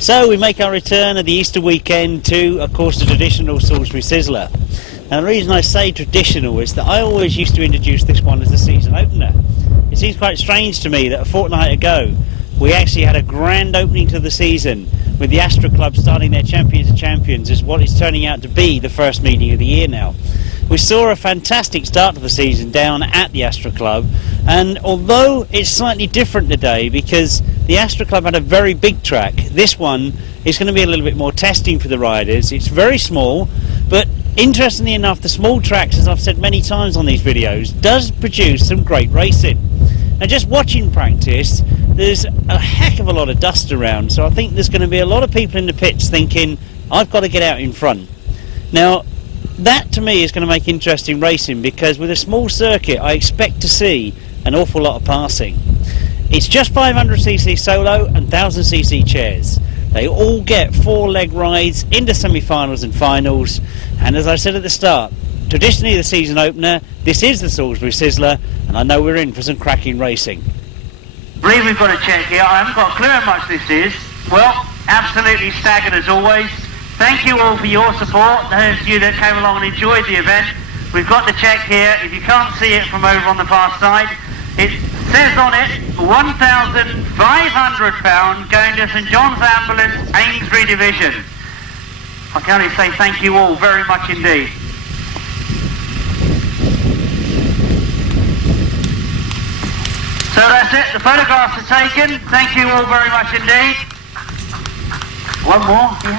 So we make our return at the Easter weekend to, of course, the traditional Salisbury Sizzler. And the reason I say traditional is that I always used to introduce this one as the season opener. It seems quite strange to me that a fortnight ago we actually had a grand opening to the season with the Astra Club starting their Champions of Champions as what is turning out to be the first meeting of the year now. We saw a fantastic start to the season down at the Astra Club, and although it's slightly different today because the Astra Club had a very big track, this one is going to be a little bit more testing for the riders. It's very small, but interestingly enough, the small tracks, as I've said many times on these videos, does produce some great racing. Now, just watching practice, there's a heck of a lot of dust around, so I think there's going to be a lot of people in the pits thinking, I've got to get out in front. Now, that to me is going to make interesting racing, because with a small circuit I expect to see an awful lot of passing. It's just 500cc solo and 1000cc chairs. They all get 4-leg rides into semi-finals and finals, and as I said at the start, traditionally the season opener, this is the Salisbury Sizzler, and I know we're in for some cracking racing. I believe we've got a check here. I haven't got a clue how much this is. Well, absolutely staggered as always. Thank you all for your support, those of you that came along and enjoyed the event. We've got the check here. If you can't see it from over on the far side, it says on it £1,500 going to St John's Ambulance, Amesbury Division. I can only say thank you all very much indeed. So that's it, the photographs are taken. Thank you all very much indeed. One more, yeah.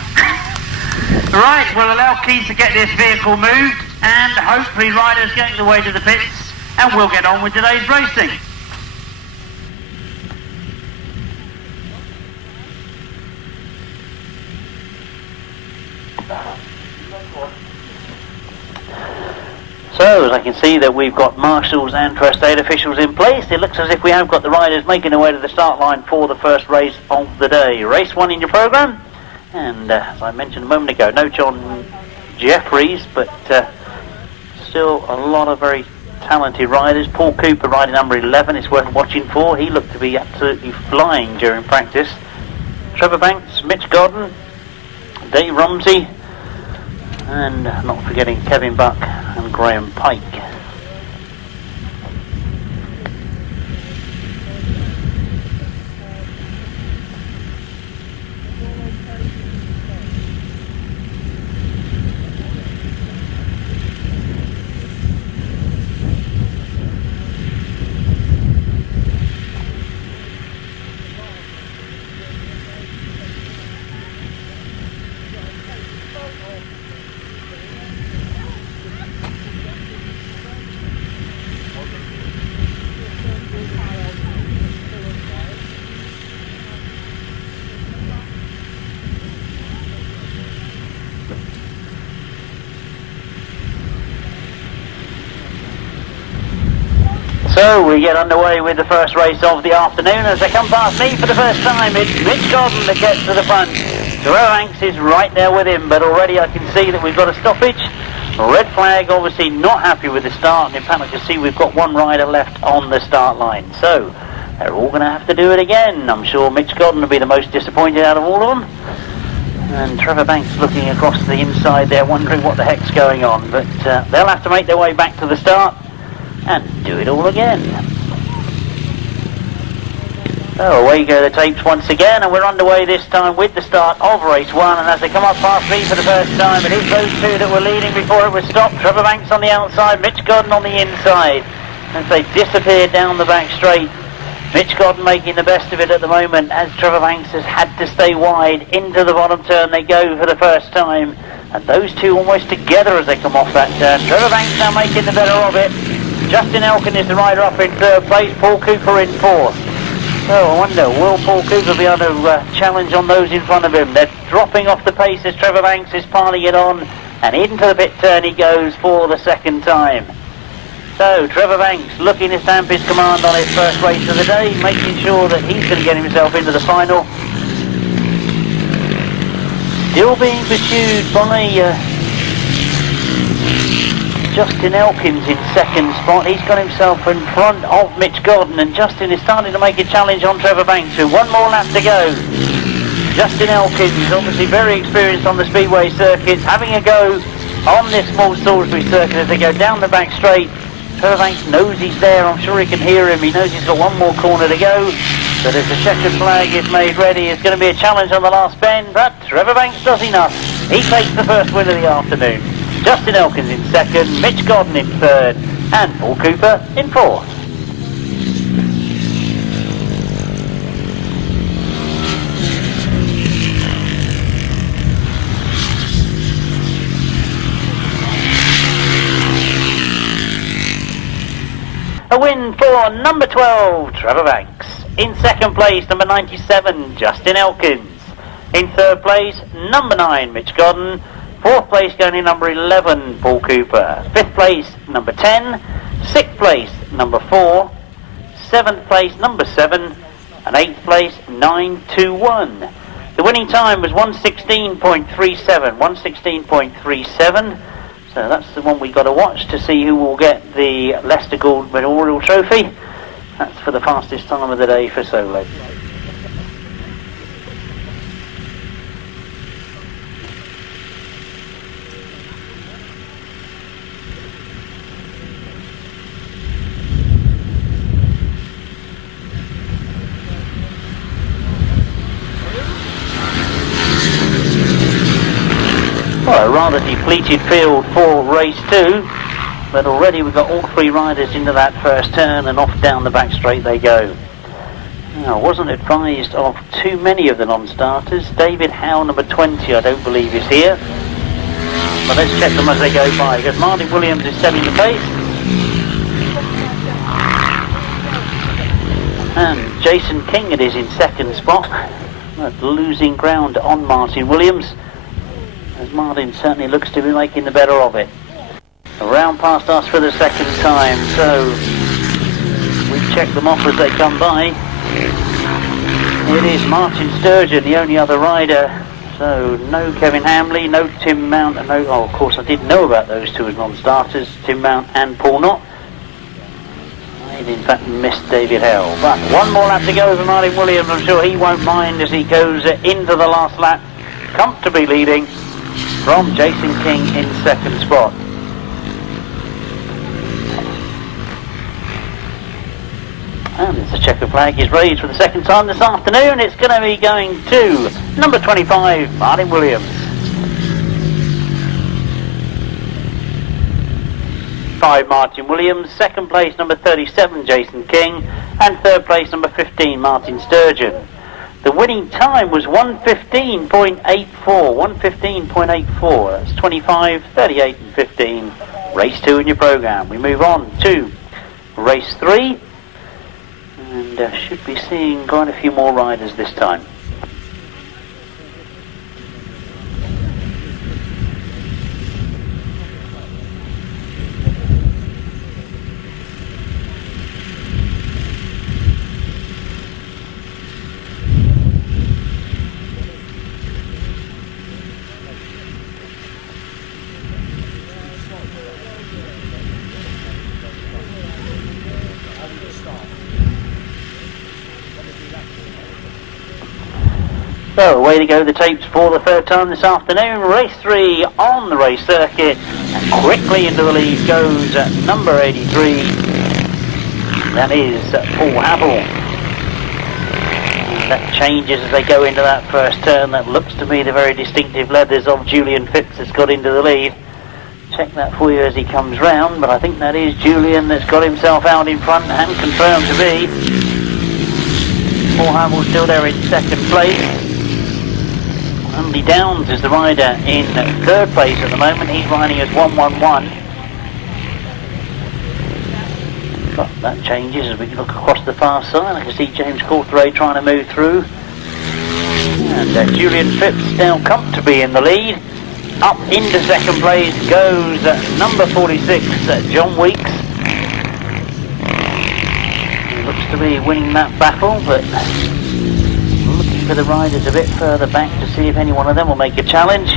Right, we'll allow Keith to get this vehicle moved, and hopefully riders getting the way to the pits, and we'll get on with today's racing. So, as I can see that we've got marshals and first aid officials in place, it looks as if we have got the riders making their way to the start line for the first race of the day. Race 1 in your programme, and as I mentioned a moment ago, no John Jeffries, but still a lot of very talented riders. Paul Cooper riding number 11, it's worth watching for. He looked to be absolutely flying during practice. Trevor Banks, Mitch Godden, Dave Rumsey, and not forgetting Kevin Buck and Graham Pike. So we get underway with the first race of the afternoon. As they come past me for the first time, it's Mitch Gordon that gets to the front. Trevor Banks is right there with him, but already I can see that we've got a stoppage. Red flag, obviously not happy with the start, and in fact I can see we've got one rider left on the start line. So they're all going to have to do it again. I'm sure Mitch Gordon will be the most disappointed out of all of them. And Trevor Banks looking across the inside there, wondering what the heck's going on. But they'll have to make their way back to the start and do it all again. So away go the tapes once again, and we're underway this time with the start of race 1. And as they come up past me for the first time, it is those two that were leading before it was stopped. Trevor Banks on the outside, Mitch Gordon on the inside. As they disappear down the back straight, Mitch Gordon making the best of it at the moment, as Trevor Banks has had to stay wide. Into the bottom turn they go for the first time, and those two almost together as they come off that turn. Trevor Banks now making the better of it. Justin Elkins is the rider up in third place, Paul Cooper in fourth. So I wonder, will Paul Cooper be able to challenge on those in front of him? They're dropping off the pace as Trevor Banks is piling it on, and into the pit turn he goes for the second time. So Trevor Banks looking to stamp his command on his first race of the day, making sure that he's going to get himself into the final. Still being pursued by Justin Elkins in second spot. He's got himself in front of Mitch Gordon, and Justin is starting to make a challenge on Trevor Banks with one more lap to go. Justin Elkins, obviously very experienced on the speedway circuits, having a go on this small Salisbury circuit as they go down the back straight. Trevor Banks knows he's there, I'm sure he can hear him, he knows he's got one more corner to go. But as the checkered flag is made ready, it's going to be a challenge on the last bend, but Trevor Banks does enough. He takes the first win of the afternoon. Justin Elkins in second, Mitch Gordon in third, and Paul Cooper in fourth. A win for number 12, Trevor Banks. In second place, number 97, Justin Elkins. In third place, number 9, Mitch Gordon. Fourth place going in number 11, Paul Cooper. Fifth place, number 10. Sixth place, number 4. Seventh place, number 7. And eighth place, 921. The winning time was 1:16.37. 1:16.37. So that's the one we got to watch to see who will get the Leicester Gould Memorial Trophy. That's for the fastest time of the day for solo. Well, a rather depleted field for race 2, but already we've got all three riders into that first turn and off down the back straight they go. Now, I wasn't advised of too many of the non-starters. David Howe, number 20, I don't believe is here. But let's check them as they go by, because Martin Williams is setting the pace. And Jason King it is in second spot, but losing ground on Martin Williams, as Martin certainly looks to be making the better of it. Around past us for the second time, so we've checked them off as they come by. It is Martin Sturgeon, the only other rider. So no Kevin Hamley, no Tim Mount, and no, oh, of course I didn't know about those two as non-starters, Tim Mount and Paul Knott. I'd in fact missed David Hell. But one more lap to go for Martin Williams. I'm sure he won't mind as he goes into the last lap, comfortably leading from Jason King in second spot. And as the checker flag is raised for the second time this afternoon, it's going to be going to number 25, Martin Williams. 5, Martin Williams. Second place, number 37, Jason King. And third place, number 15, Martin Sturgeon. The winning time was 1:15.84. 1:15.84. That's 25, 38 and 15. Race 2 in your programme. We move on to race 3. And should be seeing quite a few more riders this time. So away to go the tapes for the third time this afternoon. Race 3 on the race circuit. And quickly into the lead goes number 83. That is Paul Havel. And that changes as they go into that first turn. That looks to be the very distinctive leathers of Julian Phipps that's got into the lead. Check that for you as he comes round, but I think that is Julian that's got himself out in front and confirmed to be. Paul Havel still there in second place. Andy Downs is the rider in third place at the moment. He's riding as 111. But that changes as we look across the far side. I can see James Courtray trying to move through. And Julian Phipps now comfortably in the lead. Up into second place goes number 46, John Weeks. He looks to be winning that battle, but looking for the riders a bit further back to see if any one of them will make a challenge.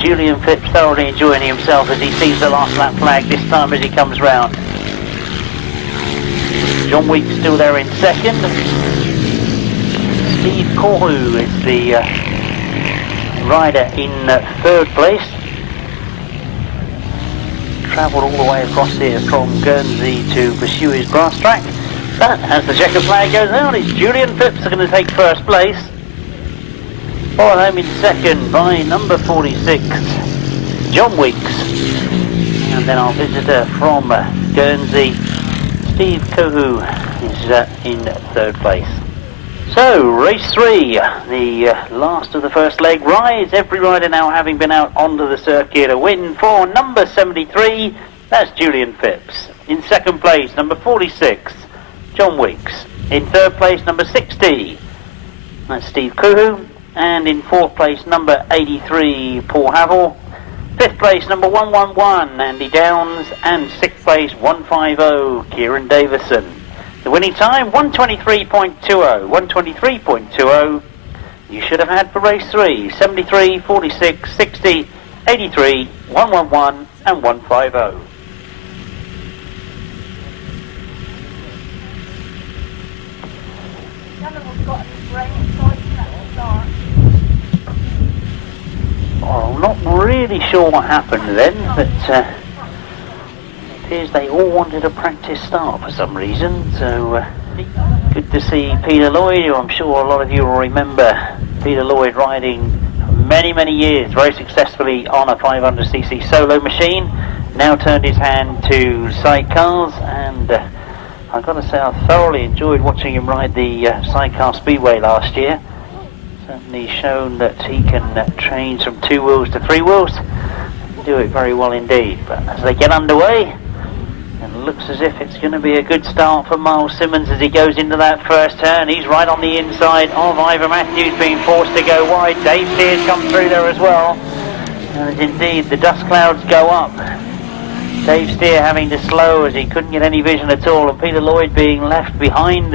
Julian Phipps thoroughly enjoying himself as he sees the last lap flag this time as he comes round. John Weeks still there in second. Steve Corhu is the rider in third place. Travelled all the way across here from Guernsey to pursue his grass track. But as the checker flag goes out, it's Julian Phipps going to take first place. Followed home in second by number 46, John Weeks. And then our visitor from Guernsey, Steve Cohu, is in third place. So, race 3, the last of the first leg rise. Every rider now having been out onto the circuit. A win for number 73, that's Julian Phipps. In second place, number 46, John Weeks. In third place, number 60, that's Steve Cohu. And in fourth place, number 83, Paul Havel. Fifth place, number 111, Andy Downs. And sixth place, 150, Kieran Davison. The winning time, 1:23.20. 1:23.20. You should have had for race 3, 73, 46, 60, 83, 111 and 150. Oh, I'm not really sure what happened then, but it appears they all wanted a practice start for some reason, so good to see Peter Lloyd, who I'm sure a lot of you will remember. Peter Lloyd riding for many, many years very successfully on a 500cc solo machine, now turned his hand to sidecars, and I've got to say I thoroughly enjoyed watching him ride the sidecar speedway last year. Certainly shown that he can change from 2 wheels to 3 wheels, do it very well indeed. But as they get underway, and looks as if it's going to be a good start for Myles Simmons as he goes into that first turn. He's right on the inside of Ivor Matthews, being forced to go wide. Dave Steers come through there as well, and indeed the dust clouds go up. Dave Steer having to slow as he couldn't get any vision at all, and Peter Lloyd being left behind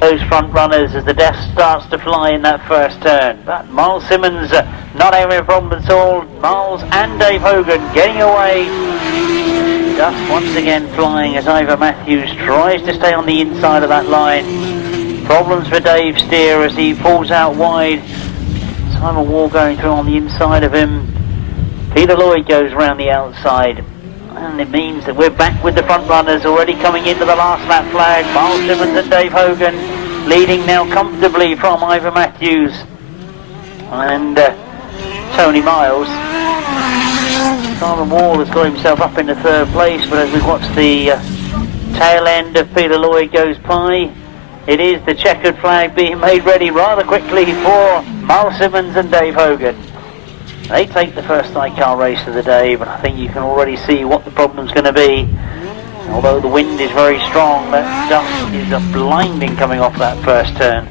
those front runners as the dust starts to fly in that first turn. But Myles Simmons not having a problem at all. Myles and Dave Hogan getting away. Dust once again flying as Ivor Matthews tries to stay on the inside of that line. Problems for Dave Steer as he pulls out wide. Simon Wall going through on the inside of him. Peter Lloyd goes around the outside. And it means that we're back with the front runners already coming into the last lap flag. Myles Simmons and Dave Hogan leading now comfortably from Ivor Matthews and Tony Miles. Simon Wall has got himself up into third place, but as we watch the tail end of Peter Lloyd goes by, it is the checkered flag being made ready rather quickly for Myles Simmons and Dave Hogan. They take the first sidecar race of the day, but I think you can already see what the problem's going to be. Although the wind is very strong, that dust is a blinding coming off that first turn.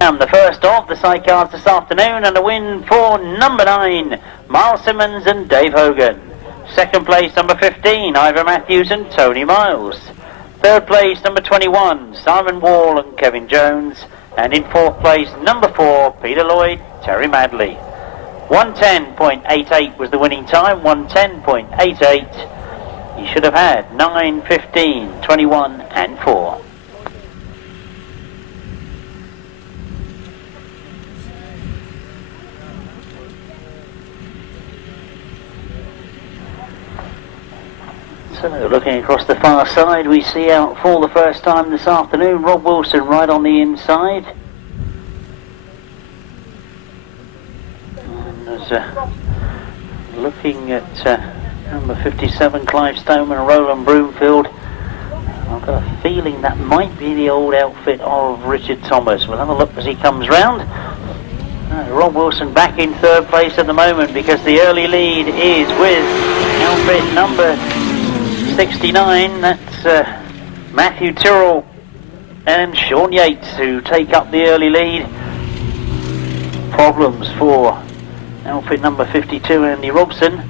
And the first of the sidecars this afternoon, and a win for number 9, Myles Simmons and Dave Hogan. Second place, number 15, Ivor Matthews and Tony Miles. Third place, number 21, Simon Wall and Kevin Jones. And in fourth place, number 4, Peter Lloyd, Terry Madley. 1:10.88 was the winning time, 1:10.88. He should have had 9, 15, 21 and 4. So looking across the far side, we see out for the first time this afternoon Rob Wilson right on the inside. And there's looking at number 57 Clive Stoneman and Roland Broomfield. I've got a feeling that might be the old outfit of Richard Thomas. We'll have a look as he comes round. Rob Wilson back in third place at the moment because the early lead is with outfit number 69, that's Matthew Tyrrell and Sean Yates who take up the early lead. Problems for outfit number 52, Andy Robson,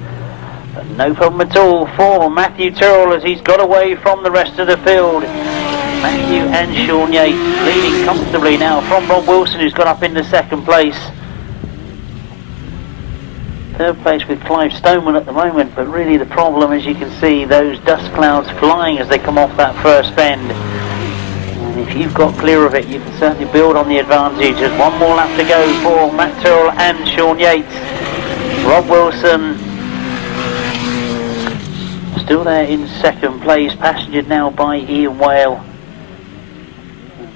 but no problem at all for Matthew Tyrrell as he's got away from the rest of the field. Matthew and Sean Yates leading comfortably now from Rob Wilson, who's got up into second place. Third place with Clive Stoneman at the moment, but really the problem, as you can see, those dust clouds flying as they come off that first bend. And if you've got clear of it, you can certainly build on the advantage. There's one more lap to go for Matt Tyrrell and Sean Yates. Rob Wilson still there in second place, pastured now by Ian Whale.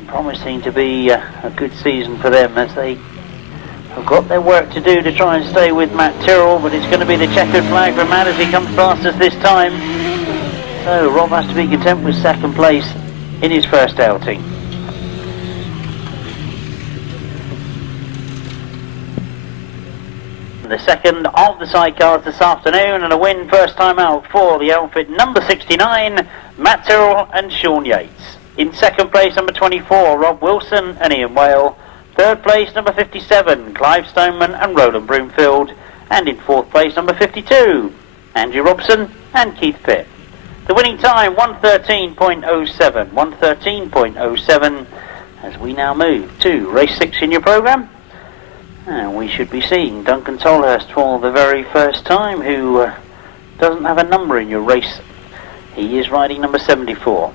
Promising to be a good season for them as they have got their work to do to try and stay with Matt Tyrrell, but it's going to be the checkered flag for Matt as he comes fastest this time. So Rob has to be content with second place in his first outing. The second of the sidecars this afternoon, and a win first time out for the outfit number 69, Matt Tyrrell and Sean Yates. In second place, number 24, Rob Wilson and Ian Whale. Third place, number 57, Clive Stoneman and Roland Broomfield. And in fourth place, number 52, Andrew Robson and Keith Pitt. The winning time, 1:13.07. 1:13.07 as we now move to race 6 in your programme. And we should be seeing Duncan Tolhurst for the very first time, who doesn't have a number in your race. He is riding number 74.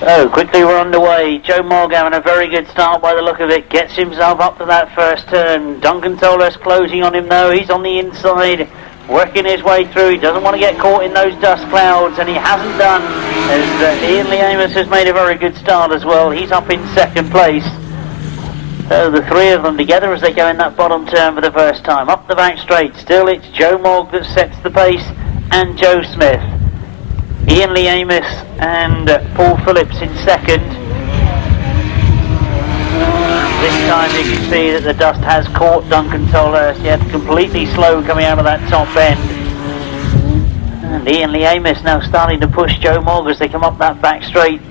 So quickly we're underway. Joe Mogg having a very good start by the look of it. Gets himself up to that first turn. Duncan Tolhurst closing on him though. He's on the inside, working his way through. He doesn't want to get caught in those dust clouds, and he hasn't done, as Ian Lee Amos has made a very good start as well. He's up in second place. So the three of them together as they go in that bottom turn for the first time. Up the back straight. Still it's Joe Mogg that sets the pace and Joe Smith. Ian Lee Amos and Paul Phillips in second. This time you can see that the dust has caught Duncan Tolhurst. He had completely slow coming out of that top end. And Ian Lee Amos now starting to push Joe Mogg as they come up that back straight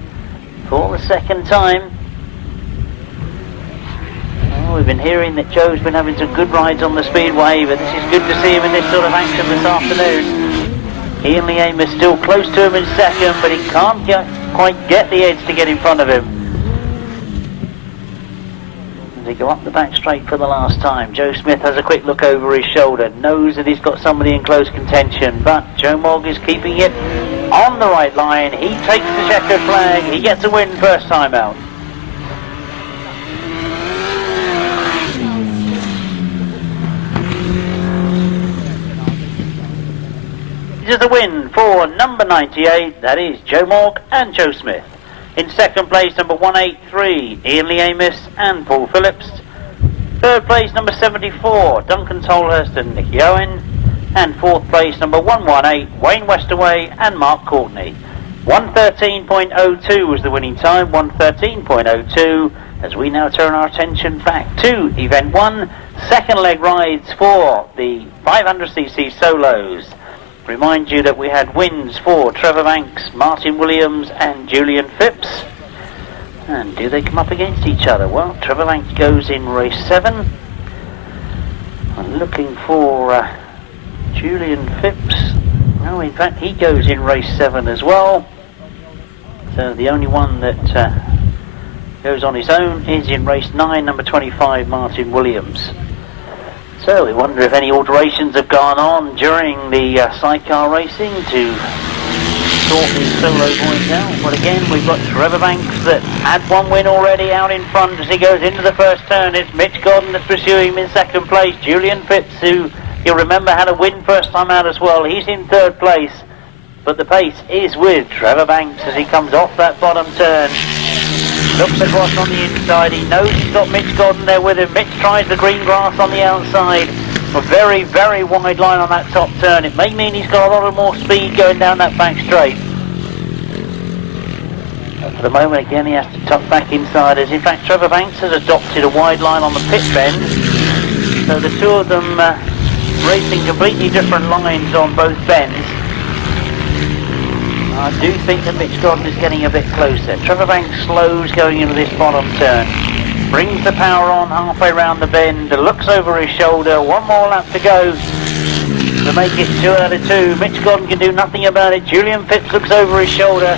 for the second time. Oh, we've been hearing that Joe's been having some good rides on the speedway, but this is good to see him in this sort of action this afternoon. Ian Lee Amos still close to him in second, but he can't quite get the edge to get in front of him. As they go up the back straight for the last time, Joe Smith has a quick look over his shoulder, knows that he's got somebody in close contention, but Joe Mogg is keeping it on the right line. He takes the checkered flag, he gets a win first time out. This is a win for number 98, that is Joe Mogg and Joe Smith. In second place, number 183, Ian Lee Amos and Paul Phillips. Third place, number 74, Duncan Tolhurst and Nicky Owen. And fourth place, number 118, Wayne Westerway and Mark Courtney. 1:13.02 was the winning time, 1:13.02, as we now turn our attention back to Event 1, second leg rides for the 500cc solos. Remind you that we had wins for Trevor Banks, Martin Williams and Julian Phipps. And do they come up against each other? Well, Trevor Banks goes in race 7. I'm looking for Julian Phipps. No, in fact he goes in race 7 as well. So the only one that goes on his own is in race 9, number 25, Martin Williams. So we wonder if any alterations have gone on during the sidecar racing to sort these solo boys out. But again, we've got Trevor Banks that had one win already out in front as he goes into the first turn. It's Mitch Godden that's pursuing him in second place. Julian Phipps, who you'll remember had a win first time out as well, he's in third place. But the pace is with Trevor Banks as he comes off that bottom turn. Looks across on the inside. He knows he's got Mitch Godden there with him. Mitch tries the green grass on the outside. A very, very wide line on that top turn. It may mean he's got a lot of more speed going down that back straight. But for the moment, again, he has to tuck back inside. As in fact, Trevor Banks has adopted a wide line on the pit bend. So the two of them racing completely different lines on both bends. I do think that Mitch Godden is getting a bit closer. Trevor Banks slows going into this bottom turn. Brings the power on halfway round the bend. Looks over his shoulder. One more lap to go to make it 2 out of 2. Mitch Godden can do nothing about it. Julian Phipps looks over his shoulder.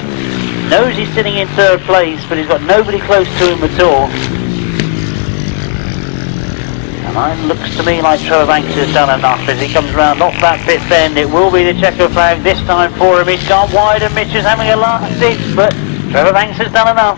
Knows he's sitting in third place, but he's got nobody close to him at all. And it looks to me like Trevor Banks has done enough as he comes round off that pit bend. It will be the checker flag this time for him. He's gone wide and Mitch is having a last ditch, but Trevor Banks has done enough.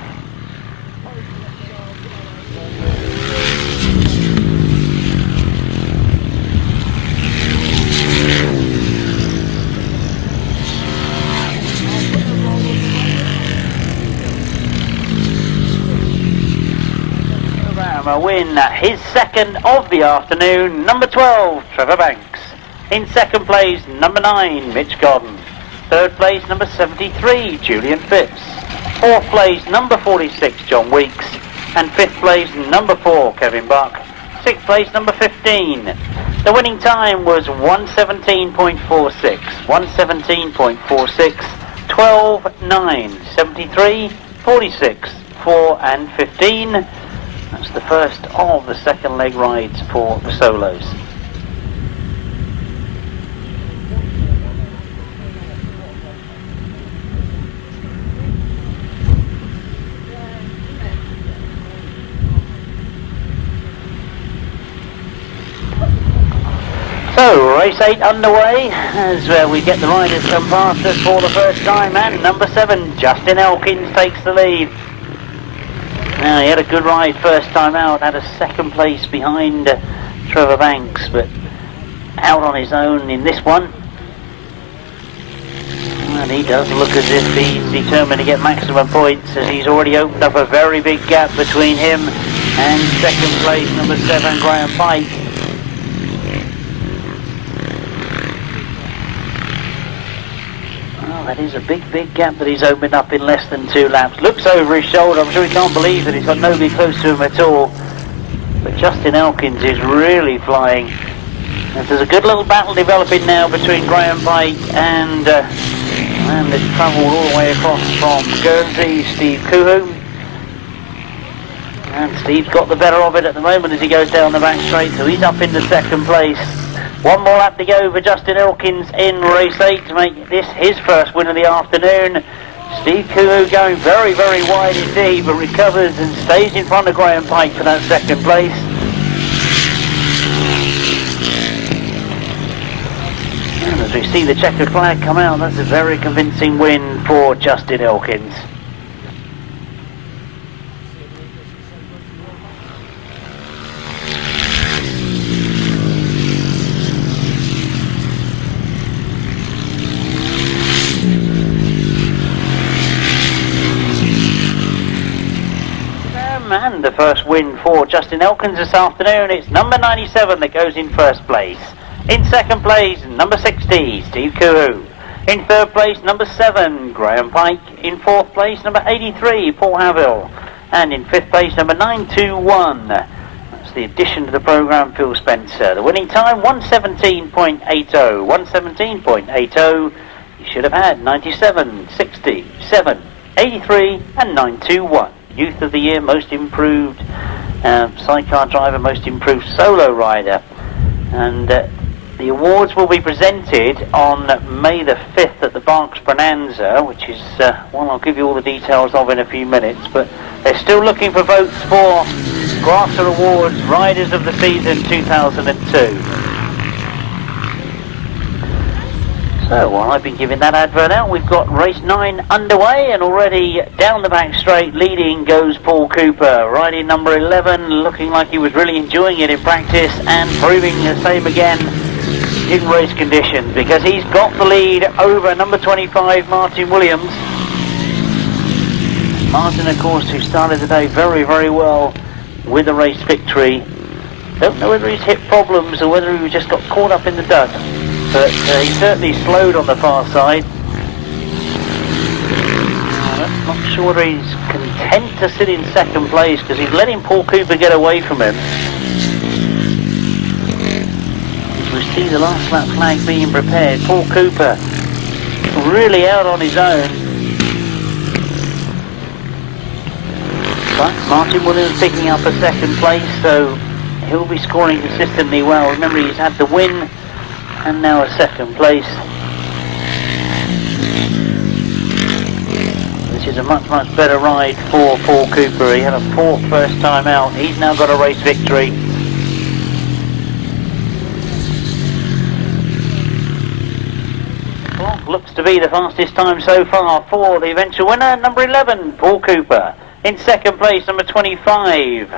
A win, his second of the afternoon. Number 12, Trevor Banks. In second place, number 9, Mitch Godden. Third place, number 73, Julian Phipps. Fourth place, number 46, John Weeks. And fifth place, number 4, Kevin Buck. Sixth place, number 15. The winning time was 1:17.46. 1:17.46. 12, 9, 73, 46, 4 and 15. That's the first of the second leg rides for the solos. So, race 8 underway as we get the riders come past us for the first time, and number 7, Justin Elkins, takes the lead. Now, he had a good ride first time out, had a second place behind Trevor Banks, but out on his own in this one. And he does look as if he's determined to get maximum points, as he's already opened up a very big gap between him and second place, number 7, Graham Pike. That is a big, big gap that he's opened up in less than 2 laps. Looks over his shoulder. I'm sure he can't believe that he's got nobody close to him at all. But Justin Elkins is really flying. And there's a good little battle developing now between Graham Pike and it's travelled all the way across from Guernsey, Steve Kuhu. And Steve's got the better of it at the moment as he goes down the back straight, so he's up into second place. One more lap to go for Justin Elkins in race 8 to make this his first win of the afternoon. Steve Kuhu going very, very wide indeed, but recovers and stays in front of Graham Pike for that second place. And as we see the checkered flag come out, that's a very convincing win for Justin Elkins. And the first win for Justin Elkins this afternoon, it's number 97 that goes in first place. In second place, number 60, Steve Kuhu. In third place, number 7, Graham Pike. In fourth place, number 83, Paul Haville. And in fifth place, number 921. That's the addition to the programme, Phil Spencer. The winning time, 1:17.80. 1:17.80. You should have had 97, 60, 7, 83 and 921. Youth of the Year, Most Improved Sidecar Driver, Most Improved Solo Rider. And The awards will be presented on May the 5th at the Berks Bonanza, which is one I'll give you all the details of in a few minutes, but they're still looking for votes for Grasser Awards Riders of the Season 2002. So while I've been giving that advert out, we've got race 9 underway, and already down the back straight leading goes Paul Cooper, riding number 11, looking like he was really enjoying it in practice and proving the same again in race conditions, because he's got the lead over number 25 Martin Williams. Martin, of course, who started the day very, very well with a race victory. Don't know whether he's hit problems or whether he just got caught up in the dust, but he certainly slowed on the far side. I'm not sure whether he's content to sit in second place, because he's letting Paul Cooper get away from him. We see the last lap flag being prepared. Paul Cooper really out on his own. But Martin Williams picking up a second place, so he'll be scoring consistently well. Remember, he's had the win and now a second place. This is a much, much better ride for Paul Cooper. He had a fourth first time out. He's now got a race victory. Looks to be the fastest time so far for the eventual winner, number 11, Paul Cooper. In second place, number 25.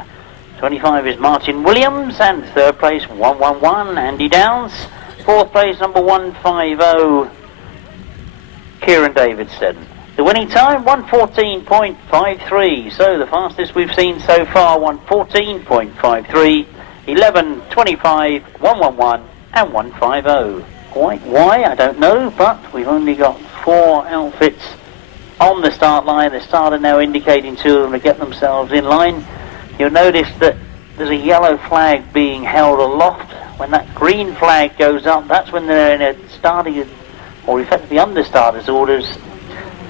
25 is Martin Williams, and third place, 111, Andy Downs. Fourth place, number 150, Kieran Davidson. The winning time, 1:14.53. So the fastest we've seen so far, 1:14.53, 11, 25, 111, and 150. Quite why, I don't know, but we've only got 4 outfits on the start line. The starter now indicating to them to get themselves in line. You'll notice that there's a yellow flag being held aloft. When that green flag goes up, that's when they're in a starting, or effectively under starters orders,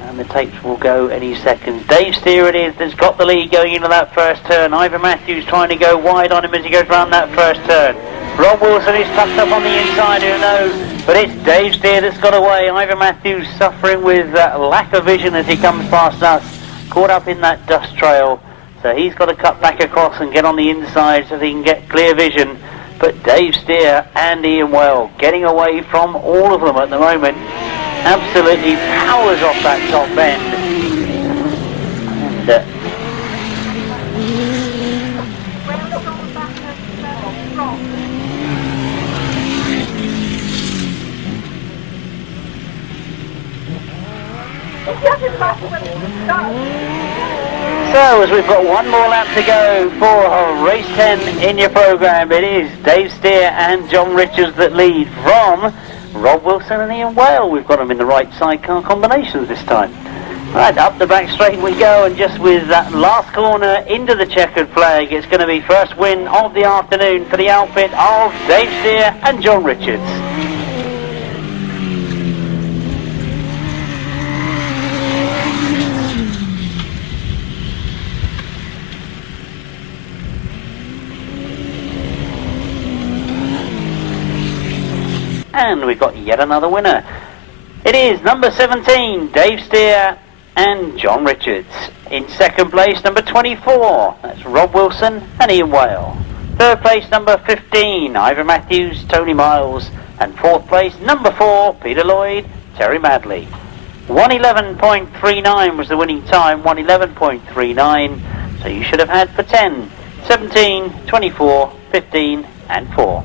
and the tapes will go any second. Dave Steer it is that's got the lead going into that first turn. Ivor Matthews trying to go wide on him as he goes round that first turn. Rob Wilson is tucked up on the inside, who knows? But it's Dave Steer that's got away. Ivor Matthews suffering with lack of vision as he comes past us, caught up in that dust trail. So he's got to cut back across and get on the inside so that he can get clear vision. But Dave Steer and Ian Well getting away from all of them at the moment. Absolutely powers off that top bend. And so as we've got one more lap to go for race 10 in your programme, it is Dave Steer and John Richards that lead from Rob Wilson and Ian Whale. We've got them in the right sidecar combinations this time. Right, up the back straight we go, and just with that last corner into the checkered flag, it's going to be first win of the afternoon for the outfit of Dave Steer and John Richards. And we've got yet another winner. It is number 17, Dave Steer and John Richards. In second place, number 24, that's Rob Wilson and Ian Whale. Third place, number 15, Ivor Matthews, Tony Miles. And fourth place, number 4, Peter Lloyd, Terry Madley. 1:11.39 was the winning time, 1:11.39. So you should have had for 10, 17, 24, 15 and 4.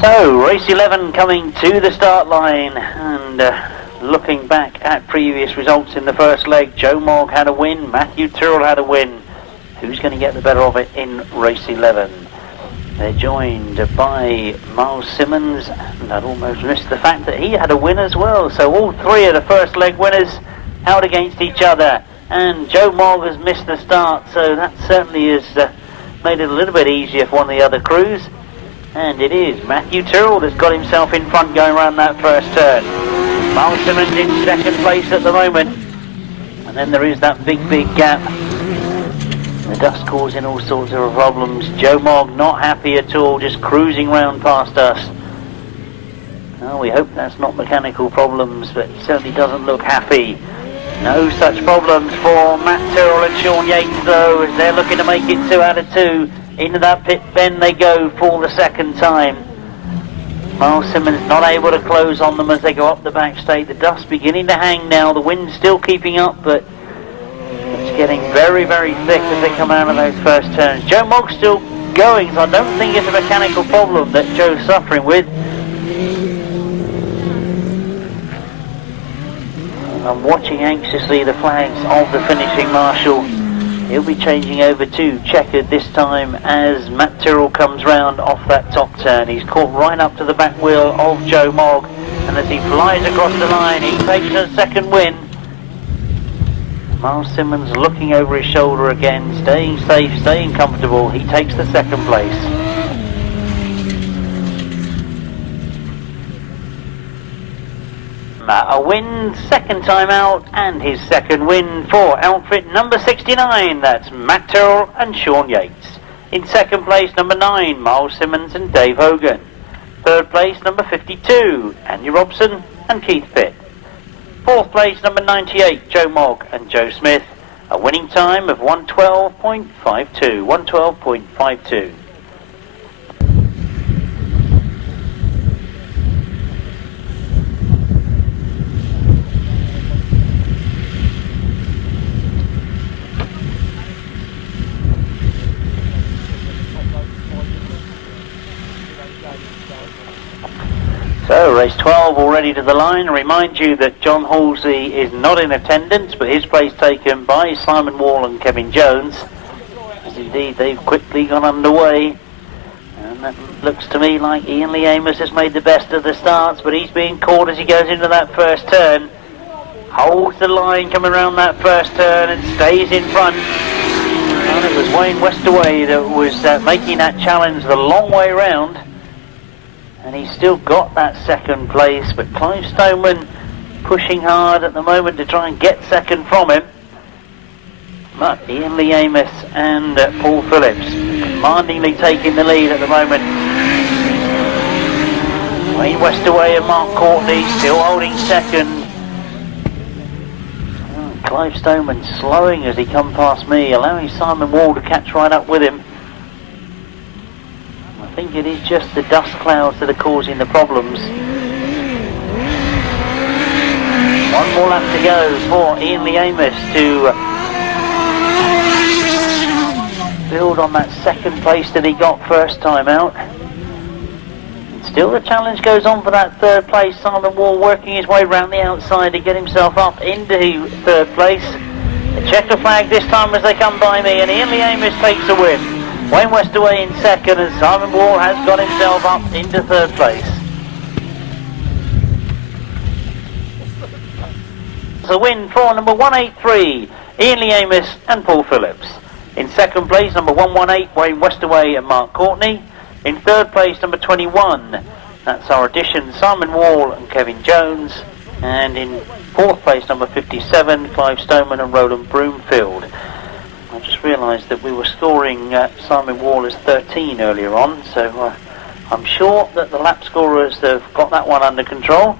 So, race 11 coming to the start line, and looking back at previous results in the first leg, Joe Mogg had a win, Matthew Tyrrell had a win. Who's going to get the better of it in race 11? They're joined by Myles Simmons, and I'd almost missed the fact that he had a win as well. So all three of the first leg winners out against each other, and Joe Mogg has missed the start, so that certainly has made it a little bit easier for one of the other crews. And it is Matthew Tyrrell that's got himself in front going around that first turn. Myles Simmons in second place at the moment. And then there is that big gap. The dust causing all sorts of problems. Joe Mogg not happy at all, just cruising round past us. Well, we hope that's not mechanical problems, but he certainly doesn't look happy. No such problems for Matt Tyrrell and Sean Yates though, as they're looking to make it 2 out of 2. Into that pit bend they go for the second time. Myles Simmons not able to close on them as they go up the back straight. The dust beginning to hang now, the wind's still keeping up, but it's getting very thick as they come out of those first turns. Joe Mogg's still going, so I don't think it's a mechanical problem that Joe's suffering with. I'm watching anxiously the flags of the finishing marshal. He'll be changing over to checkered this time as Matt Tyrrell comes round off that top turn. He's caught right up to the back wheel of Joe Mogg, and as he flies across the line, he takes a second win. Myles Simmons looking over his shoulder again, staying safe, staying comfortable. He takes the second place. A win, second time out, and his second win for outfit number 69. That's Matt Tyrrell and Sean Yates. In second place, number 9, Myles Simmons and Dave Hogan. Third place, number 52, Andy Robson and Keith Pitt. Fourth place, number 98, Joe Mogg and Joe Smith. A winning time of 112.52. 112.52. So race 12 already to the line. I remind you that John Halsey is not in attendance, but his place taken by Simon Wall and Kevin Jones. As indeed they've quickly gone underway. And that looks to me like Ian Lee Amos has made the best of the starts, but he's being caught as he goes into that first turn. Holds the line coming around that first turn and stays in front. And it was Wayne Westaway that was making that challenge the long way round. And he's still got that second place, but Clive Stoneman pushing hard at the moment to try and get second from him. But Ian Lee Amos and Paul Phillips commandingly taking the lead at the moment. Wayne Westaway and Mark Courtney still holding second. Clive Stoneman slowing as he comes past me, allowing Simon Wall to catch right up with him. I think it is just the dust clouds that are causing the problems. One more lap to go for Ian Lee Amos to build on that second place that he got first time out. Still the challenge goes on for that third place. Simon Wall working his way round the outside to get himself up into third place. The checker flag this time as they come by me, and Ian Lee Amos takes the win. Wayne Westaway in second, and Simon Wall has got himself up into third place. The win for number 183, Ian Lee Amos and Paul Phillips. In second place, number 118, Wayne Westaway and Mark Courtney. In third place, number 21, that's our addition, Simon Wall and Kevin Jones. And in fourth place, number 57, Clive Stoneman and Roland Broomfield. I just realised that we were scoring Simon Wall as 13 earlier on, so I'm sure that the lap scorers have got that one under control.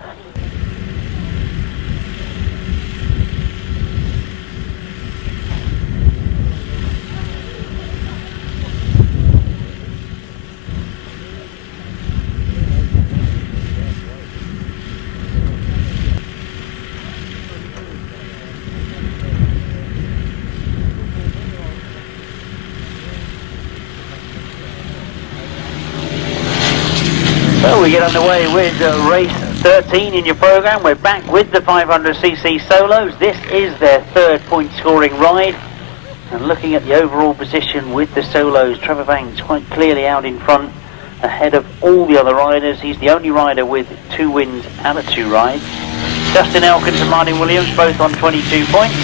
So we get underway with race 13 in your programme. We're back with the 500cc solos. This is their third point scoring ride. And looking at the overall position with the solos, Trevor Banks quite clearly out in front, ahead of all the other riders. He's the only rider with 2 wins out of 2 rides. Justin Elkins and Martin Williams both on 22 points.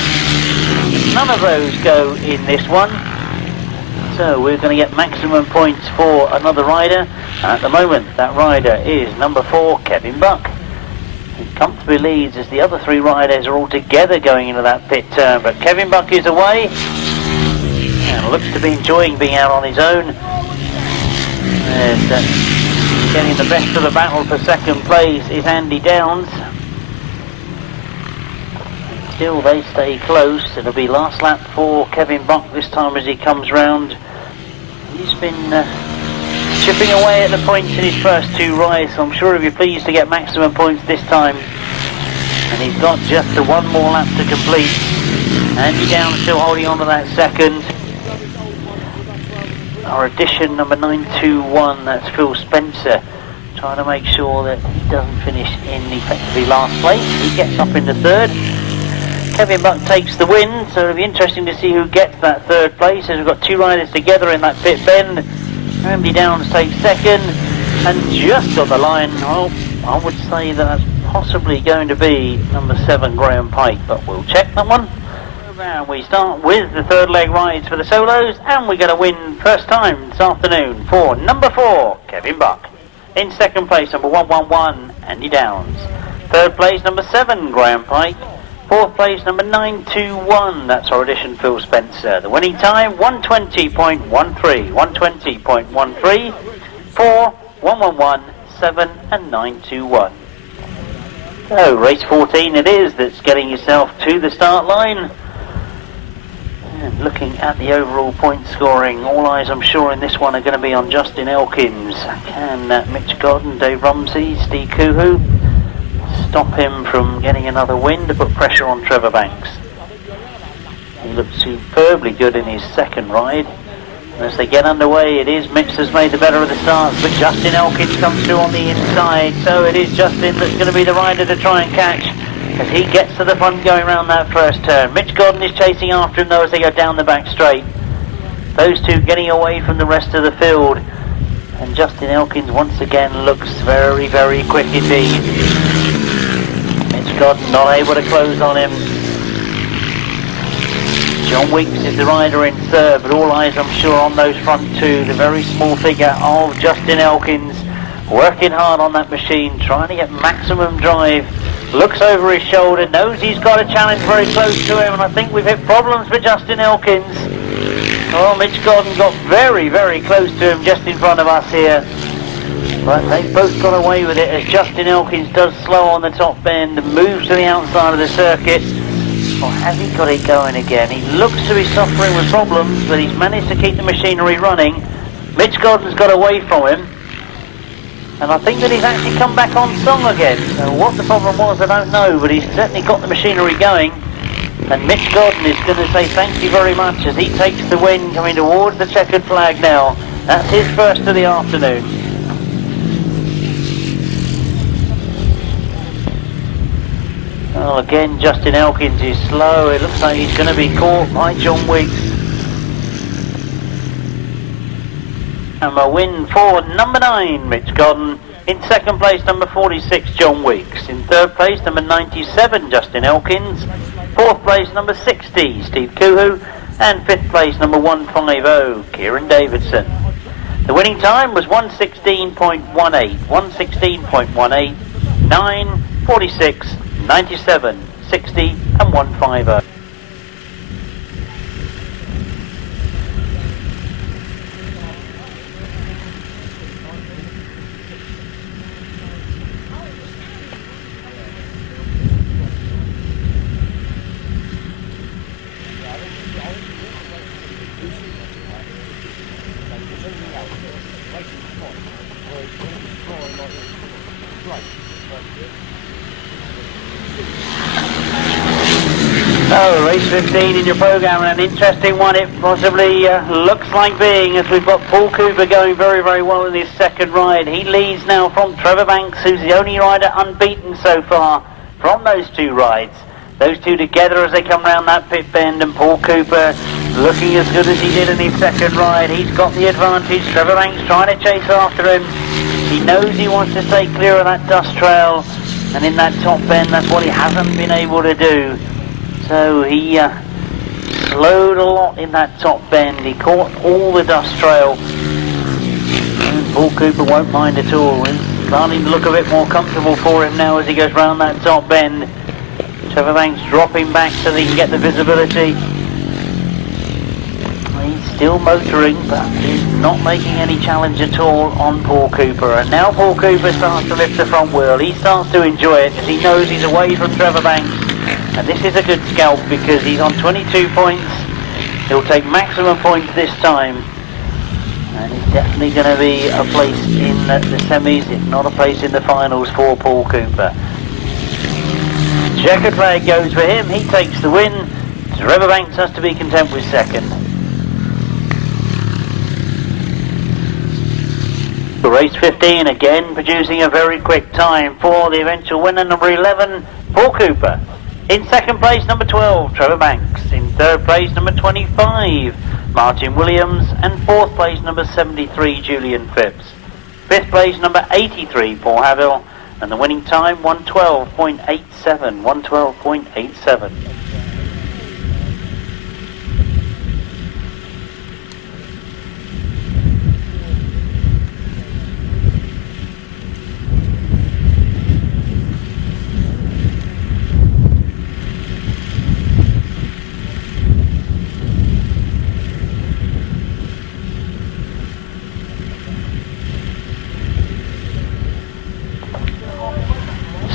None of those go in this one. So we're going to get maximum points for another rider. At the moment, that rider is number 4, Kevin Buck. He comfortably leads as the other three riders are all together going into that pit turn, but Kevin Buck is away and looks to be enjoying being out on his own. And getting the best of the battle for second place is Andy Downs. Still they stay close. It'll be last lap for Kevin Buck this time as he comes round. He's been chipping away at the points in his first two rides, so I'm sure he'll be pleased to get maximum points this time. And he's got just the one more lap to complete. Andy Downs still holding on to that second. Our addition number 921, that's Phil Spencer, trying to make sure that he doesn't finish in effectively last place. He gets up into third. Kevin Buck takes the win, so it'll be interesting to see who gets that third place, as we've got two riders together in that pit bend. Andy Downs takes second, and just on the line, well, I would say that that's possibly going to be number 7, Graham Pike, but we'll check that one. And we start with the third leg rides for the solos, and we're going to win first time this afternoon for number 4, Kevin Buck. In second place, number 111, Andy Downs. Third place, number 7, Graham Pike. Fourth place, number 921, that's our addition, Phil Spencer. The winning time, 120.13, 120.13, 4, 111, 7 and 921. So, race 14 it is that's getting yourself to the start line. And looking at the overall point scoring, all eyes I'm sure in this one are going to be on Justin Elkins. Can Mitch Godden, Dave Rumsey, Steve Kuhu stop him from getting another win to put pressure on Trevor Banks? He looked superbly good in his second ride. And as they get underway, it is Mitch that's made the better of the starts, but Justin Elkins comes through on the inside, so it is Justin that's going to be the rider to try and catch as he gets to the front going around that first turn. Mitch Godden is chasing after him though as they go down the back straight. Those two getting away from the rest of the field, and Justin Elkins once again looks very, very quick indeed. Mitch Godden not able to close on him. John Weeks is the rider in third, but all eyes I'm sure on those front two. The very small figure of Justin Elkins working hard on that machine, trying to get maximum drive. Looks over his shoulder, knows he's got a challenge very close to him, and I think we've hit problems for Justin Elkins. Oh, Mitch Godden got very, very close to him just in front of us here. But they've both got away with it as Justin Elkins does slow on the top bend and moves to the outside of the circuit. Or has he got it going again? He looks to be suffering with problems, but he's managed to keep the machinery running. Mitch Godden's got away from him. And I think that he's actually come back on song again. So what the problem was, I don't know, but he's certainly got the machinery going. And Mitch Godden is going to say thank you very much as he takes the win coming towards the checkered flag now. That's his first of the afternoon. Well, again, Justin Elkins is slow. It looks like he's going to be caught by John Weeks. And a win for number 9, Mitch Godden. In second place, number 46, John Weeks. In third place, number 97, Justin Elkins. Fourth place, number 60, Steve Kuhu. And fifth place, number 150, Kieran Davidson. The winning time was 1:16.18, 1:16.18, 9, 46, 97, 60 and 150. Oh, race 15 in your programme, and an interesting one it possibly looks like being, as we've got Paul Cooper going very, very well in his second ride. He leads now from Trevor Banks, who's the only rider unbeaten so far from those two rides. Those two together as they come round that pit bend, and Paul Cooper looking as good as he did in his second ride. He's got the advantage. Trevor Banks trying to chase after him. He knows he wants to stay clear of that dust trail, and in that top bend that's what he hasn't been able to do. So he slowed a lot in that top bend. He caught all the dust trail. And Paul Cooper won't mind at all. He's starting to look a bit more comfortable for him now as he goes round that top bend. Trevor Banks dropping back so that he can get the visibility. He's still motoring, but he's not making any challenge at all on Paul Cooper. And now Paul Cooper starts to lift the front wheel. He starts to enjoy it because he knows he's away from Trevor Banks. And this is a good scalp because he's on 22 points. He'll take maximum points this time. And it's definitely going to be a place in the semis, if not a place in the finals for Paul Cooper. Checkered flag goes for him. He takes the win. Trevor Banks has to be content with second. Race 15 again producing a very quick time for the eventual winner, number 11, Paul Cooper. In second place, number 12, Trevor Banks. In third place, number 25, Martin Williams. And fourth place, number 73, Julian Phipps. Fifth place, number 83, Paul Havill. And the winning time, 112.87. 112.87.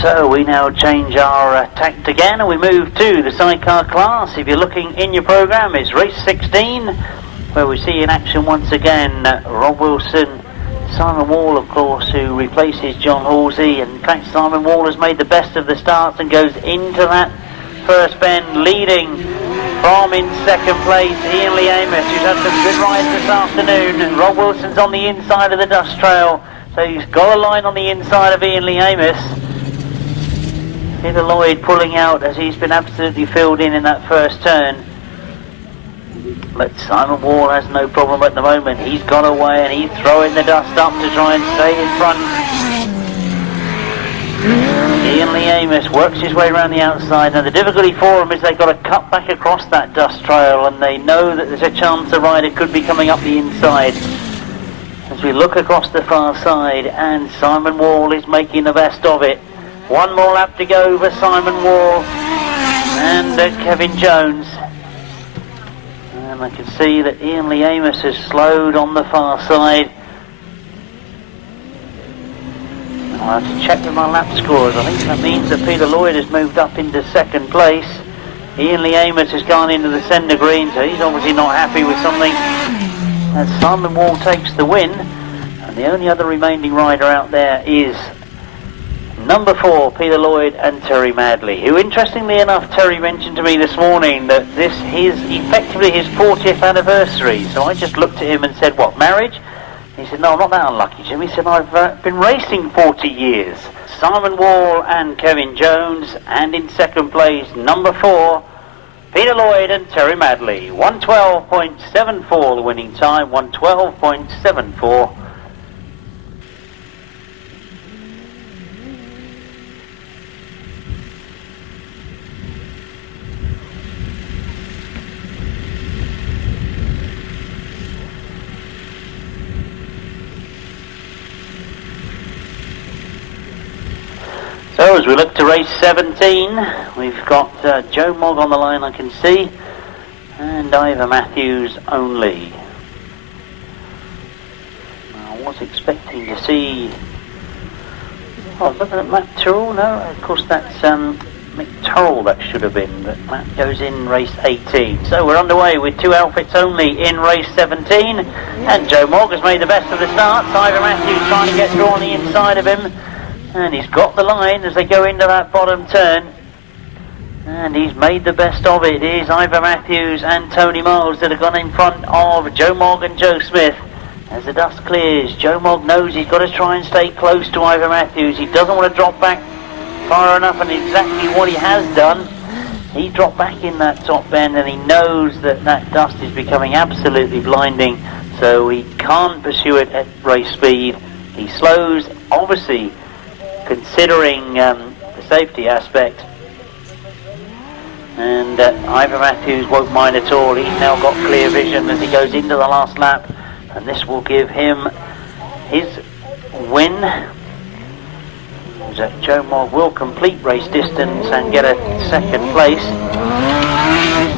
So we now change our tact again and we move to the sidecar class. If you're looking in your programme, it's race 16, where we see in action once again Rob Wilson, Simon Wall, of course, who replaces John Halsey. And in fact, Simon Wall has made the best of the starts and goes into that first bend leading from in second place Ian Lee Amos, who's had some good rides this afternoon. And Rob Wilson's on the inside of the dust trail, so he's got a line on the inside of Ian Lee Amos. Peter Lloyd pulling out as he's been absolutely filled in that first turn. But Simon Wall has no problem at the moment. He's gone away and he's throwing the dust up to try and stay in front. Ian Lee Amos works his way around the outside. Now the difficulty for him is they've got to cut back across that dust trail, and they know that there's a chance the rider could be coming up the inside. As we look across the far side, and Simon Wall is making the best of it. One more lap to go for Simon Wall and Kevin Jones. And I can see that Ian Lee Amos has slowed on the far side. I'll have to check with my lap scores. I think that means that Peter Lloyd has moved up into second place. Ian Lee Amos has gone into the centre green, so he's obviously not happy with something. As Simon Wall takes the win, and the only other remaining rider out there is number 4, Peter Lloyd and Terry Madley, who, interestingly enough, Terry mentioned to me this morning that this is effectively his 40th anniversary. So I just looked at him and said, what, marriage? He said, no, I'm not that unlucky, Jim. He said, I've been racing 40 years. Simon Wall and Kevin Jones, and in second place, number 4, Peter Lloyd and Terry Madley. 112.74 the winning time, 112.74. So as we look to race 17, we've got Joe Mogg on the line, I can see, and Ivor Matthews only. I was expecting to see, looking at Matt Tyrrell, no, of course that's Mick Tyrrell that should have been, but Matt goes in race 18. So we're underway with 2 outfits only in race 17, and Joe Mogg has made the best of the starts. Ivor Matthews trying to get through on the inside of him. And he's got the line as they go into that bottom turn. And he's made the best of it. It is Ivor Matthews and Tony Miles that have gone in front of Joe Mogg and Joe Smith. As the dust clears, Joe Mogg knows he's got to try and stay close to Ivor Matthews. He doesn't want to drop back far enough, and exactly what he has done. He dropped back in that top bend, and he knows that that dust is becoming absolutely blinding, so he can't pursue it at race speed. He slows, obviously, considering the safety aspect, and Ivor Matthews won't mind at all. He's now got clear vision as he goes into the last lap, and this will give him his win As Joe Mogg will complete race distance and get a second place.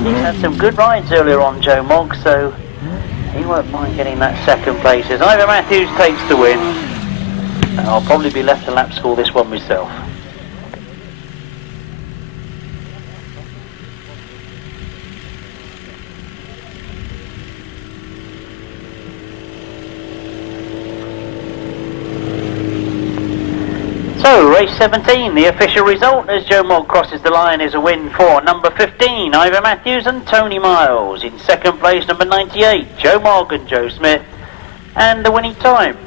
He's had some good rides earlier on, Joe Mogg, so he won't mind getting that second place as Ivor Matthews takes the win. And I'll probably be left to lap score this one myself. So, race 17, the official result as Joe Mogg crosses the line is a win for number 15, Ivor Matthews and Tony Myles. In second place, number 98, Joe Mogg and Joe Smith. And the winning time,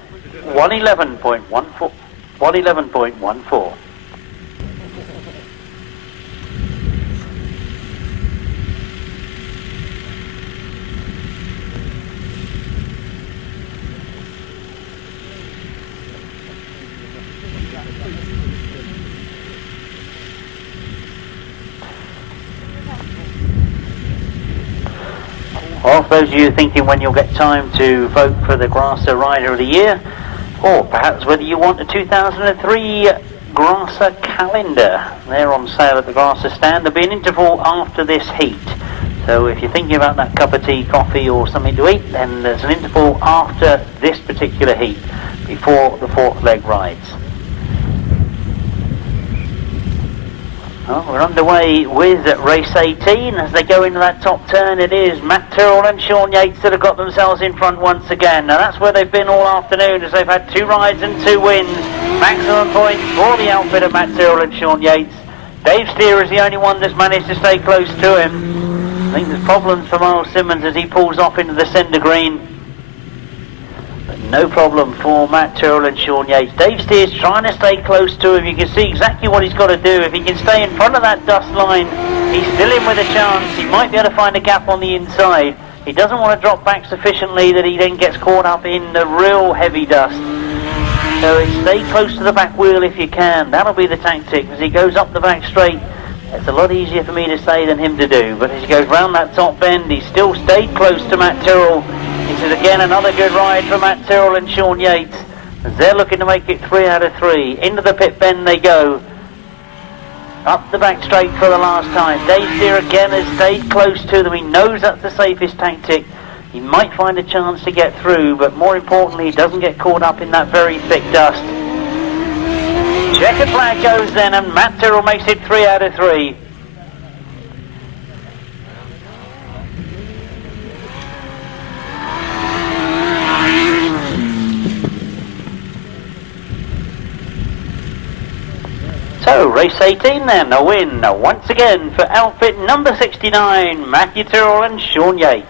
1:11.14. 1:11.14. Well, for those of you thinking when you'll get time to vote for the Grasser Rider of the Year, or perhaps whether you want a 2003 Grasser calendar, they're on sale at the Grasser stand. There'll be an interval after this heat. So if you're thinking about that cup of tea, coffee or something to eat, then there's an interval after this particular heat, before the fourth leg rides. Well, we're underway with race 18. As they go into that top turn, it is Matt Tyrrell and Sean Yates that have got themselves in front once again. Now that's where they've been all afternoon, as they've had 2 rides and 2 wins. Maximum points for the outfit of Matt Tyrrell and Sean Yates. Dave Steer is the only one that's managed to stay close to him. I think there's problems for Myles Simmons as he pulls off into the centre green. No problem for Matt Tyrrell and Sean Yates. Dave Steer's trying to stay close to him. You can see exactly what he's got to do. If he can stay in front of that dust line, he's still in with a chance. He might be able to find a gap on the inside. He doesn't want to drop back sufficiently that he then gets caught up in the real heavy dust. So stay close to the back wheel if you can. That'll be the tactic. As he goes up the back straight, it's a lot easier for me to say than him to do. But as he goes round that top bend, he's still stayed close to Matt Tyrrell. This is again another good ride for Matt Tyrrell and Sean Yates. As they're looking to make it 3 out of 3. Into the pit bend they go. Up the back straight for the last time. Dave Steer again has stayed close to them. He knows that's the safest tactic. He might find a chance to get through, but more importantly, he doesn't get caught up in that very thick dust. Checkered flag goes then, and Matt Tyrrell makes it 3 out of 3. So, race 18 then, a win once again for outfit number 69, Matthew Tyrrell and Sean Yates.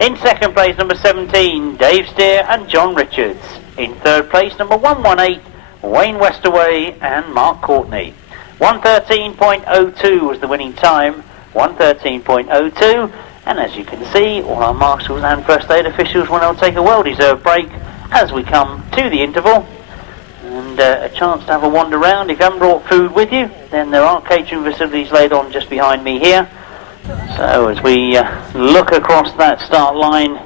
In second place, number 17, Dave Steer and John Richards. In third place, number 118, Wayne Westerway and Mark Courtney. 1:13.02 was the winning time, 1:13.02, and as you can see, all our marshals and first aid officials will now take a well-deserved break as we come to the interval. And a chance to have a wander around. If you haven't brought food with you, then there are catering facilities laid on just behind me here. So as we look across that start line,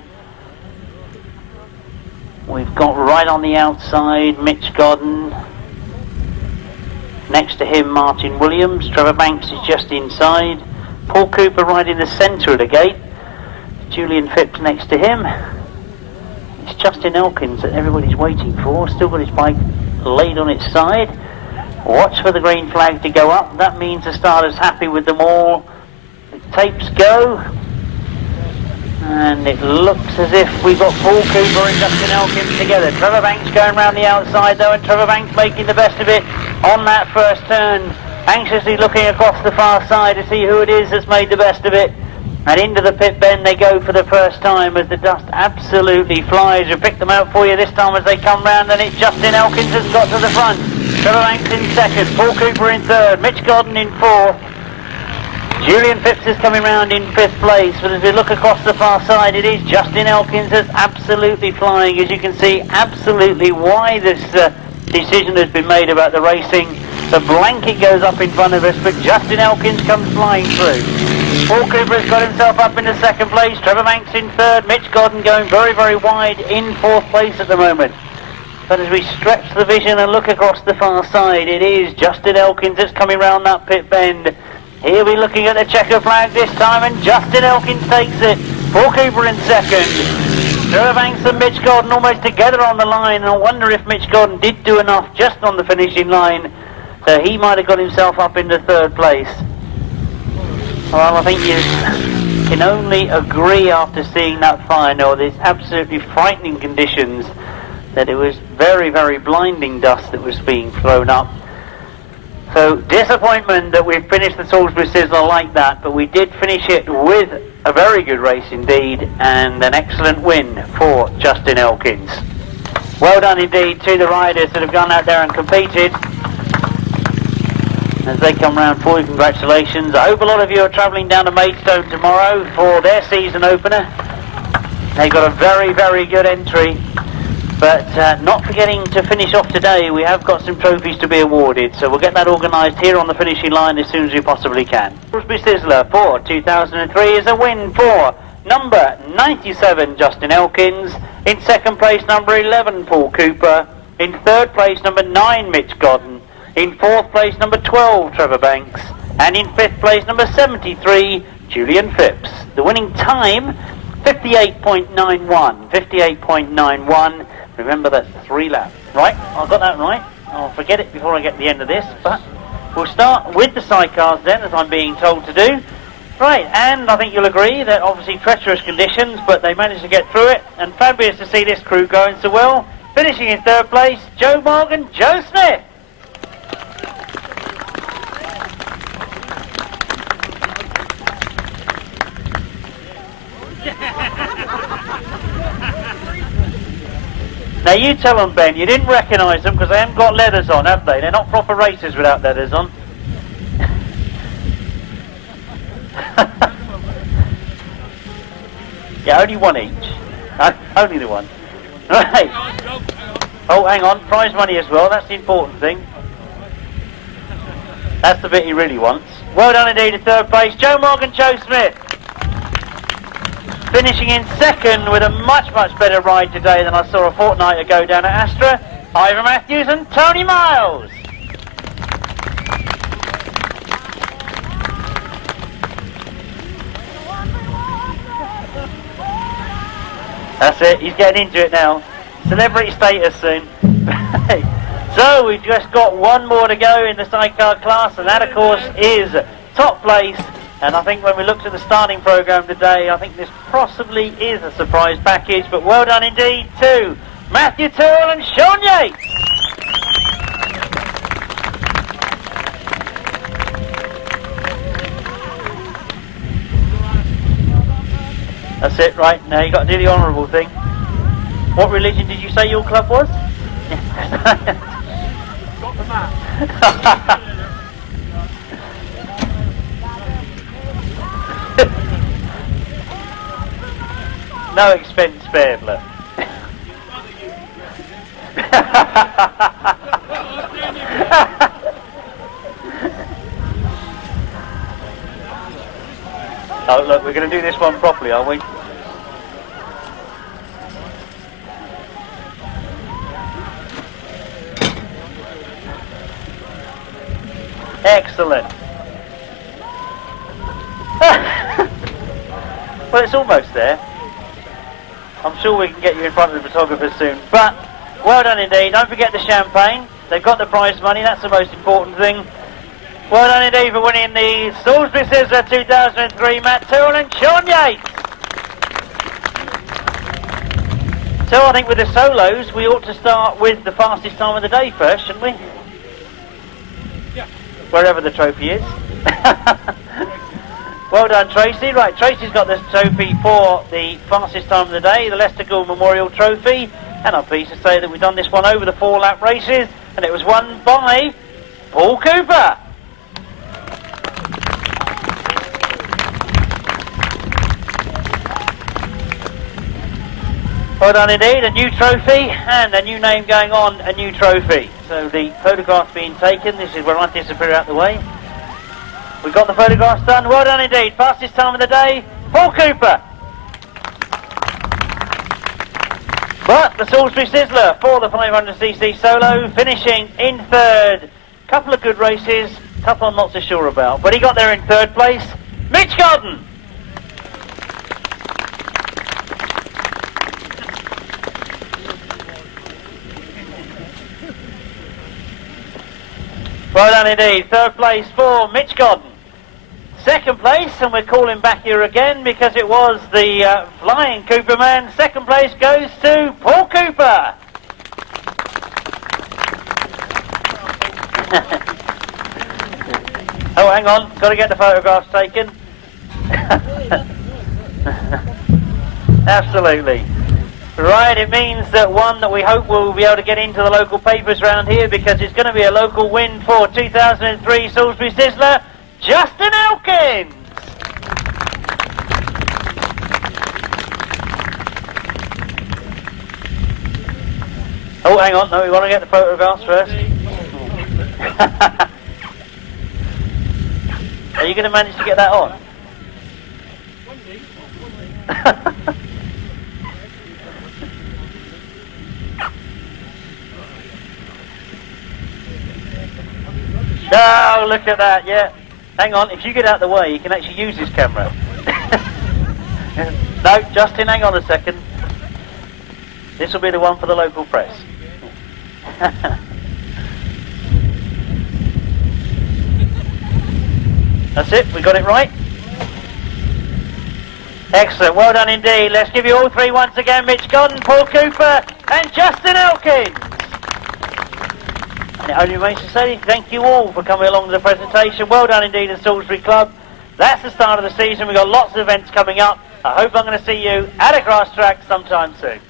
we've got right on the outside Mitch Godden. Next to him Martin Williams. Trevor Banks is just inside. Paul Cooper right in the centre of the gate. Julian Phipps next to him. It's Justin Elkins that everybody's waiting for. Still got his bike laid on its side. Watch for the green flag to go up. That means the starter's happy with them all. The tapes go, and it looks as if we've got Paul Cooper and Justin Elkins together. Trevor Banks going round the outside though, and Trevor Banks making the best of it on that first turn, anxiously looking across the far side to see who it is that's made the best of it. And into the pit bend they go for the first time as the dust absolutely flies. We'll pick them out for you this time as they come round, and it's Justin Elkins that's got to the front. Trevor Banks in second, Paul Cooper in third, Mitch Godden in fourth. Julian Phipps is coming round in 5th place, but as we look across the far side, it is Justin Elkins that's absolutely flying. As you can see, absolutely why this decision has been made about the racing. The blanket goes up in front of us, but Justin Elkins comes flying through. Paul Cooper has got himself up into 2nd place, Trevor Banks in 3rd, Mitch Godden going very, very wide in 4th place at the moment. But as we stretch the vision and look across the far side, it is Justin Elkins that's coming round that pit bend. He'll be looking at the checker flag this time, and Justin Elkins takes it. Paul Cooper in second. Trevor Banks and Mitch Gordon almost together on the line, and I wonder if Mitch Gordon did do enough just on the finishing line, so he might have got himself up into third place. Well, I think you can only agree after seeing that final, these absolutely frightening conditions, that it was very, very blinding dust that was being thrown up. So disappointment that we've finished the Salisbury Sizzler like that, but we did finish it with a very good race indeed, and an excellent win for Justin Elkins. Well done indeed to the riders that have gone out there and competed. As they come round for you, congratulations. I hope a lot of you are travelling down to Maidstone tomorrow for their season opener. They've got a very, very good entry. But not forgetting to finish off today, we have got some trophies to be awarded, so we'll get that organised here on the finishing line as soon as we possibly can. Salisbury Sizzler for 2003 is a win for number 97, Justin Elkins. In second place, number 11, Paul Cooper. In third place, number 9, Mitch Gordon. In fourth place, number 12, Trevor Banks. And in fifth place, number 73, Julian Phipps. The winning time, 58.91. 58.91. Remember, that's 3 laps. Right, I've got that right. I'll forget it before I get to the end of this, but we'll start with the sidecars then, as I'm being told to do. Right, and I think you'll agree that obviously treacherous conditions, but they managed to get through it, and fabulous to see this crew going so well. Finishing in third place, Joe Morgan, Joe Smith. Now you tell them, Ben, you didn't recognise them because they haven't got leathers on, have they? They're not proper racers without leathers on. Yeah, only one each. Only the one. Right. Oh, hang on, prize money as well, that's the important thing. That's the bit he really wants. Well done indeed in third place, Joe Morgan, Joe Smith. Finishing in second with a much, much better ride today than I saw a fortnight ago down at Astra, Ivor Matthews and Tony Myles. That's it, he's getting into it now. Celebrity status soon. So we've just got one more to go in the sidecar class, and that of course is top place. And I think when we looked at the starting programme today, I think this possibly is a surprise package, but well done indeed to Matthew Tyrrell and Sean Yates. That's it, right, now you've got to do the honourable thing. What religion did you say your club was? Got the map. No expense spared, look. Oh look, we're going to do this one properly, aren't we? Excellent. Well, it's almost there. I'm sure we can get you in front of the photographers soon. But, well done indeed. Don't forget the champagne. They've got the prize money. That's the most important thing. Well done indeed for winning the Salisbury Sizzler 2003, Matt Tyrrell and Sean Yates. So I think with the solos, we ought to start with the fastest time of the day first, shouldn't we? Yeah. Wherever the trophy is. Well done, Tracy. Right, Tracy's got this trophy for the fastest time of the day, the Leicester Gould Memorial Trophy. And I'm pleased to say that we've done this one over the 4-lap races, and it was won by Paul Cooper. Well done indeed, a new trophy, and a new name going on, a new trophy. So the photograph's being taken. This is where I disappear out the way. We've got the photographs done. Well done indeed. Fastest time of the day, Paul Cooper. But the Salisbury Sizzler for the 500cc solo, finishing in third. Couple of good races, couple I'm not so sure about, but he got there in third place. Mitch Garden. Well done indeed. Third place for Mitch Godden. Second place, and we're calling back here again because it was the Flying Cooper man. Second place goes to Paul Cooper. Oh, hang on. Got to get the photographs taken. Absolutely. Right, it means that one that we hope will be able to get into the local papers around here because it's going to be a local win for 2003 Salisbury Sizzler, Justin Elkins. Oh, hang on, no, we want to get the photographs first. Are you going to manage to get that on? Oh, look at that, yeah. Hang on, if you get out of the way, you can actually use this camera. No, Justin, hang on a second. This will be the one for the local press. That's it, we got it right. Excellent, well done indeed. Let's give you all three once again, Mitch Godden, Paul Cooper and Justin Elkins. And it only remains to say thank you all for coming along to the presentation. Well done indeed at Salisbury Club. That's the start of the season. We've got lots of events coming up. I hope I'm going to see you at a grass track sometime soon.